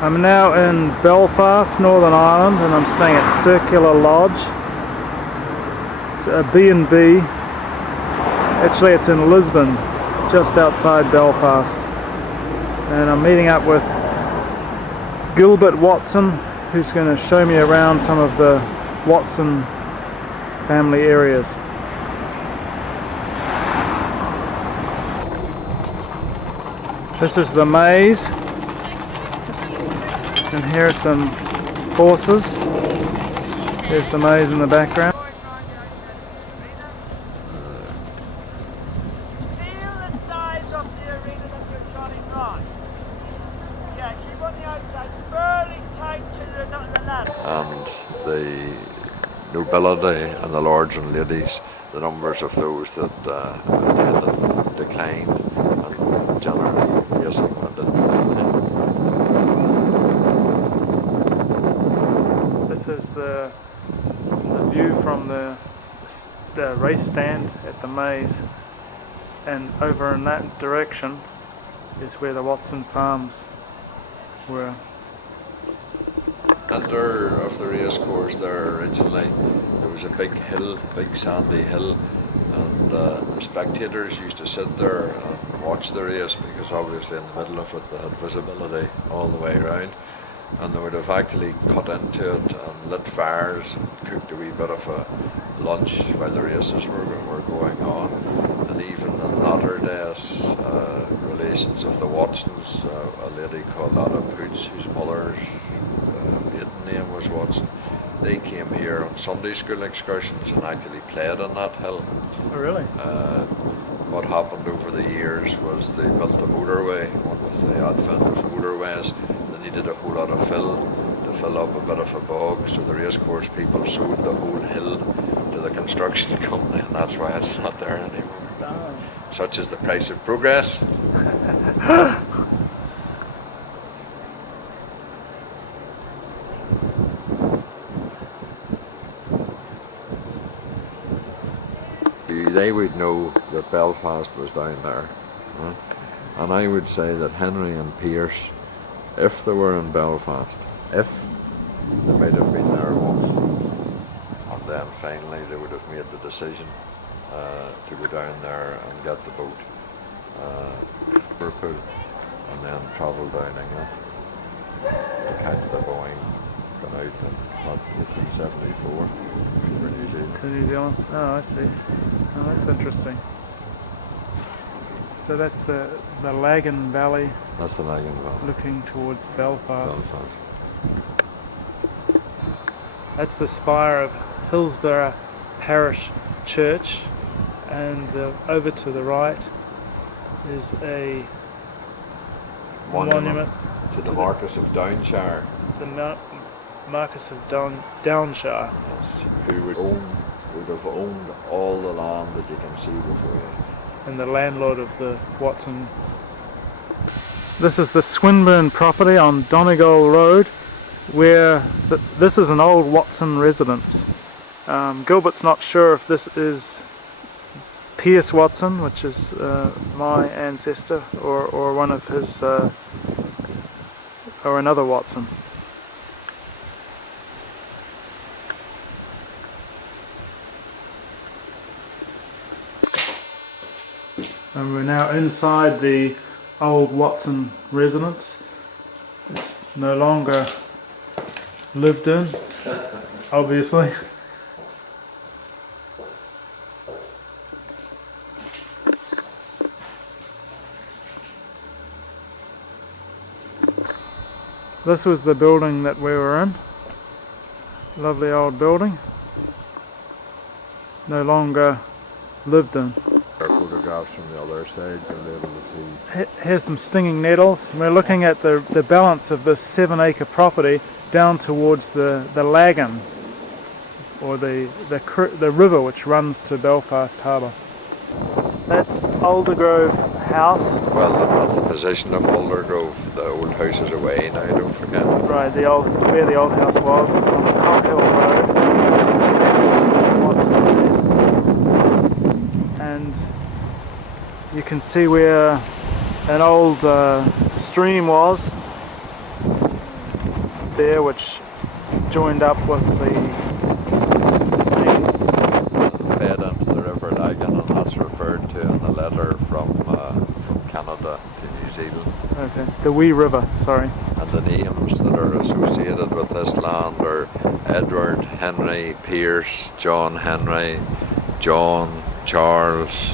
I'm now in Belfast, Northern Ireland, and I'm staying at Circular Lodge. It's a B&B. Actually, it's in Lisbon, just outside Belfast. And I'm meeting up with Gilbert Watson, who's going to show me around some of the Watson family areas. This is the maze. And here are some horses. There's the maze in the background. Feel the size of the arena that you're turning right. Yeah, keep on the outside, fairly tight to the left. And the nobility and the lords and ladies, the numbers of those that attended declined, and generally racing went in. This is the view from the race stand at the maze, and over in that direction is where the Watson farms were. Centre of the race course there originally, there was a big hill, big sandy hill, and the spectators used to sit there and watch the race, because obviously in the middle of it they had visibility all the way around. And they would have actually cut into it and lit fires and cooked a wee bit of a lunch while the races were going on. And even in latter days, relations of the Watsons, a lady called Ada Poots, whose mother's maiden name was Watson, they came here on Sunday school excursions and actually played on that hill. Oh, really? What happened over the years was they built a motorway, with the advent of motorways. Needed a whole lot of fill to fill up a bit of a bog, so the racecourse people sold the whole hill to the construction company, and that's why it's not there anymore. Oh. Such is the price of progress. They would know that Belfast was down there, and I would say that Henry and Pierce, if they were in Belfast, if they might have been there once, and then finally they would have made the decision to go down there and get the boat, Liverpool, and then travel down England to catch the Boeing going out in 1874 for New Zealand. To New Zealand? Oh, I see. Oh, that's interesting. So that's the Lagan Valley. That's the Lagan Valley. Looking towards Belfast. That's the spire of Hillsborough Parish Church, and over to the right is a monument to the Marquess of Downshire. The Marquess of Downshire. Yes, who would have owned all the land that you can see before you. And the landlord of the Watson. This is the Swinburne property on Donegal Road, where this is an old Watson residence. Gilbert's not sure if this is Pierce Watson, which is my ancestor, or one of his, or another Watson. And we're now inside the old Watson residence. It's no longer lived in, obviously. This was the building that we were in. Lovely old building. No longer lived in. Photographs from the other side, you'll be able to see. Here's some stinging nettles. We're looking at the balance of this 7-acre property down towards the Lagan, or the river which runs to Belfast Harbour. That's Aldergrove House. Well, that's the position of Aldergrove. The old house is away now, don't forget. Right, where the old house was, on the Cockhill Road. And you can see where an old stream was there which joined up with the main. Fed into the River Lagan, and that's referred to in the letter from Canada to New Zealand. Okay, the Wee River, sorry. And the names that are associated with this land are Edward, Henry, Pierce, John Henry, John, Charles.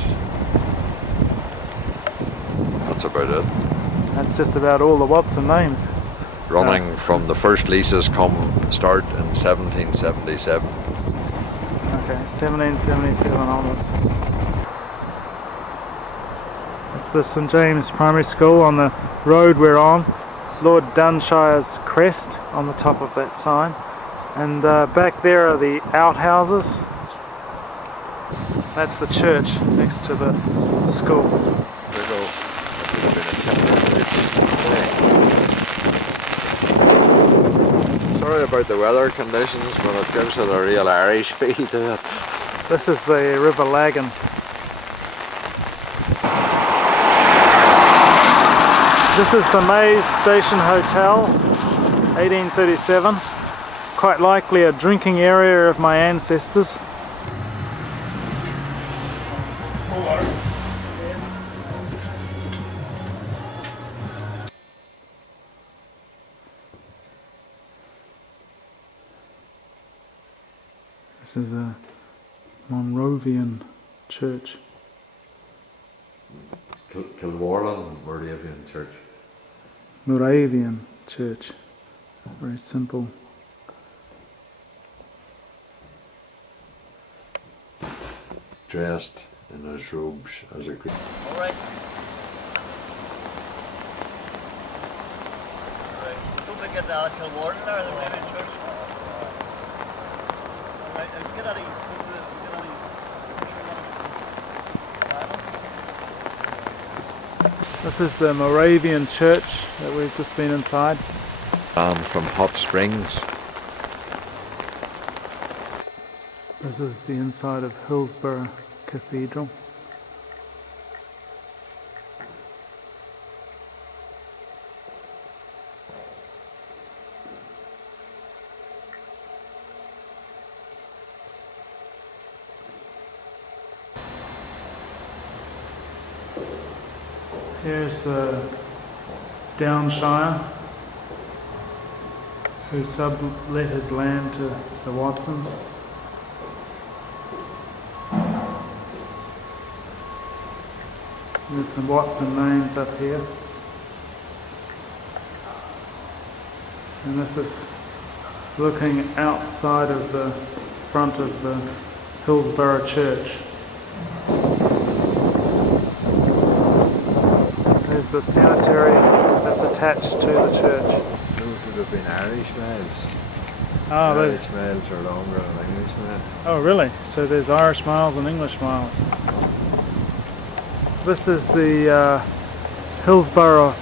That's about it. That's just about all the Watson names. Running from the first leases start in 1777. Okay, 1777 onwards. It's the St James Primary School on the road we're on. Lord Dunshire's crest on the top of that sign. And back there are the outhouses. That's the church next to the school. There you go. That would have been a temporary. Sorry about the weather conditions, but it gives it a real Irish feel to it. This is the River Lagan. This is the Maze Station Hotel, 1837. Quite likely a drinking area of my ancestors. This is a Monrovian church. Kilwarlen Moravian Church. Moravian church. Very simple. Dressed in his robes as a Greek. All right. Don't forget the Kilwarden there, the Moravian Church. All right, get out of here. This is the Moravian church that we've just been inside. From Hot Springs. This is the inside of Hillsborough Cathedral. Here's Downshire, who sublet his land to the Watsons. There's some Watson names up here. And this is looking outside of the front of the Hillsborough Church. There's the cemetery that's attached to the church. Those would have been Irish miles. Oh, Irish miles are longer than English miles. oh really? So there's Irish miles and English miles. This is the Hillsborough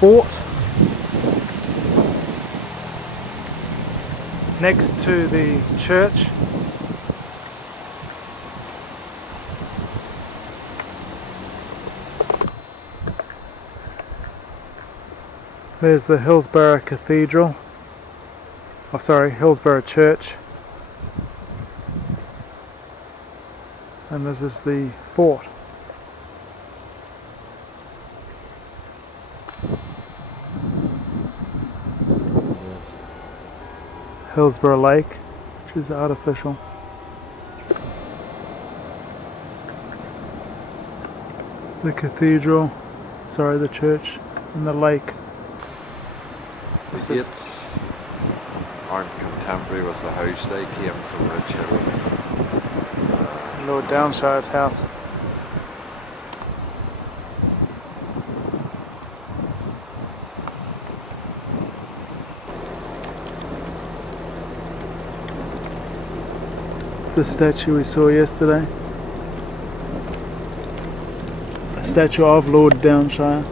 Fort. Next to the church. There's the Hillsborough Cathedral. Oh sorry, Hillsborough Church. And this is the fort. Hillsborough Lake, which is artificial. The cathedral, sorry, the church, and the lake. The gates aren't contemporary with the house. They came from Ridge Hill. Lord Downshire's house. The statue we saw yesterday. A statue of Lord Downshire.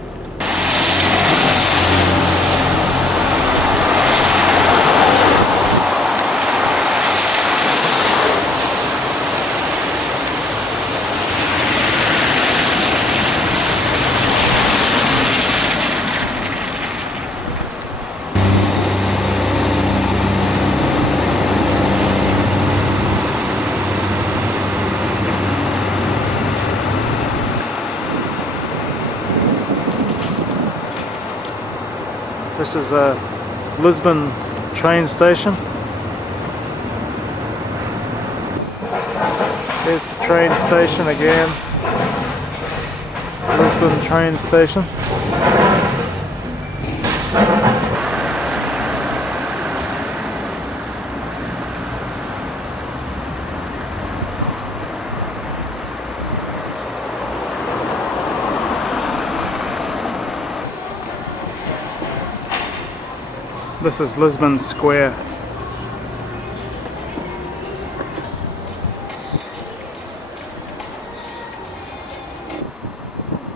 This is a Lisbon train station. There's the train station again. Lisbon train station. This is Lisbon Square.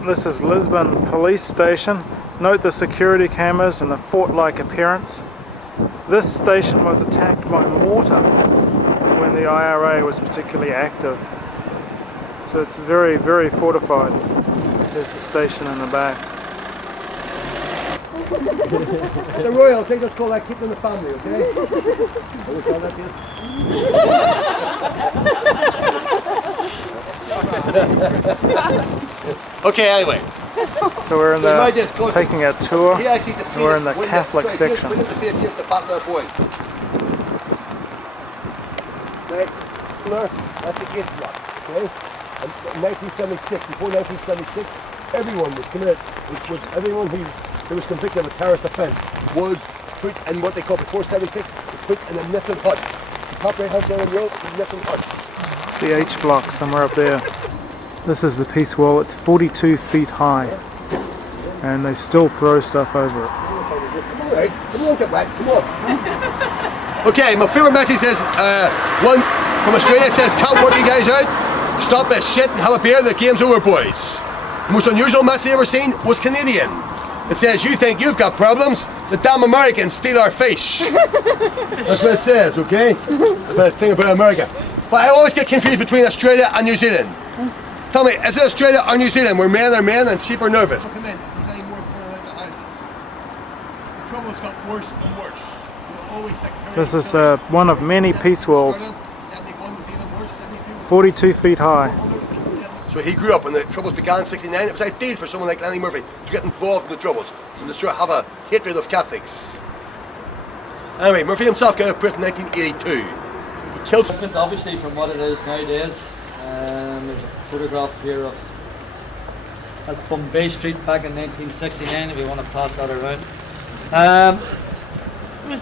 This is Lisbon Police Station. Note the security cameras and the fort-like appearance. This station was attacked by mortar when the IRA was particularly active. So it's very, very fortified. There's the station in the back. The Royal, take us call that keep in the family, okay? Always tell that to you. Okay, anyway. So we're in the, taking a tour. We're in the Catholic section. The Battle of the Boy. That's the 8th block, okay? And 1976, before 1976, everyone was committed, everyone who was convicted of a terrorist offence was put in what they call before 76, was put in a Niffen hut. The top right house on the road is a Niffen hut. It's the H block somewhere up there. This is the Peace Wall. It's 42 feet high, and they still throw stuff over it. Come on, get wet, come on. Okay, my favourite message is one from Australia. It says, can't work you guys out, stop this shit and have a beer, the game's over, boys. The most unusual message I've ever seen was Canadian. It says, you think you've got problems, the damn Americans steal our fish. That's what it says, okay? The thing about America. But I always get confused between Australia and New Zealand. Tell me, is it Australia or New Zealand where men are men and sheep are nervous? Come in, if there's any more the trouble's got worse and worse. This is one of many peace walls. 42 feet high. So he grew up when the Troubles began in '69. It was ideal for someone like Lenny Murphy to get involved in the Troubles, so to sort of have a hatred of Catholics. Anyway, Murphy himself got out of prison in 1982. He killed... Different obviously from what it is nowadays. There's a photograph here of that's Bombay Street back in 1969 if you want to pass that around.